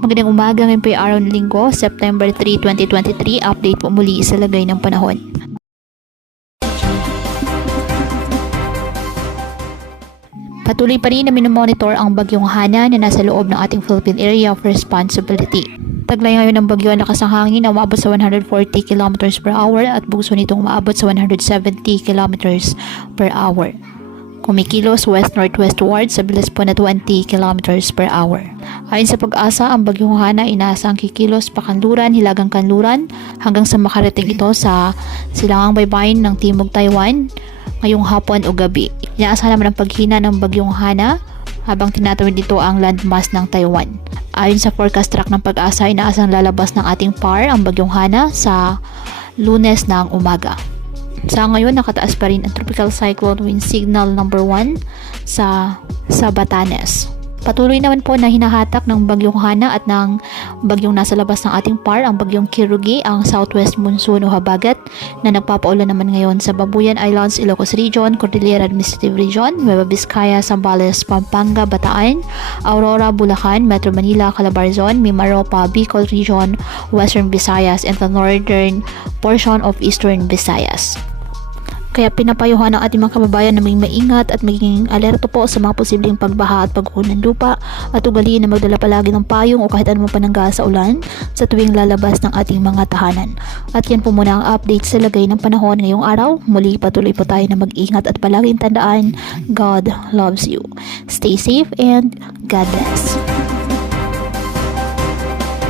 Magandang umaga, ngayon po yung araw ng linggo, September 3, 2023. Update po muli sa lagay ng panahon. Patuloy pa rin na minomonitor ang bagyong Hana na nasa loob ng ating Philippine Area of Responsibility. Taglay ngayon ng bagyo ang lakas ng hangin na umaabot sa 140 km per hour at bugso nitong umaabot sa 170 km per hour. Kumikilos west-northwestward sa bilis po na 20 km per hour. Ayon sa pag-asa, ang bagyong Hana inaasang kikilos pa kanluran, hilagang kanluran hanggang sa makarating ito sa silangang baybayin ng Timog Taiwan ngayong hapon o gabi. Inaasahan naman ang paghina ng bagyong Hana habang tinatawid dito ang landmass ng Taiwan. Ayon sa forecast track ng pag-asa, inaasang lalabas ng ating PAR ang bagyong Hana sa Lunes ng umaga. Sa ngayon, nakataas pa rin ang Tropical Cyclone Wind Signal number 1 sa Batanes. Patuloy naman po na hinahatak ng bagyong Hana at ng bagyong nasa labas ng ating PAR, ang bagyong Kirugi, ang southwest monsoon o habagat na nagpapaulan naman ngayon sa Babuyan Islands, Ilocos Region, Cordillera Administrative Region, Nueva Vizcaya, Zambales, Pampanga, Bataan, Aurora, Bulacan, Metro Manila, Calabarzon, Mimaropa, Bicol Region, Western Visayas, and the northern portion of Eastern Visayas. Kaya pinapayuhan ng ating mga kababayan na maging maingat at maging alerto po sa mga posibleng pagbaha at pagguho ng lupa at ugaliin na magdala palagi ng payong o kahit anumang panangga sa ulan sa tuwing lalabas ng ating mga tahanan. At yan po muna ang update sa lagay ng panahon ngayong araw. Muli patuloy po tayo na mag-ingat at palaging tandaan, God loves you. Stay safe and God bless.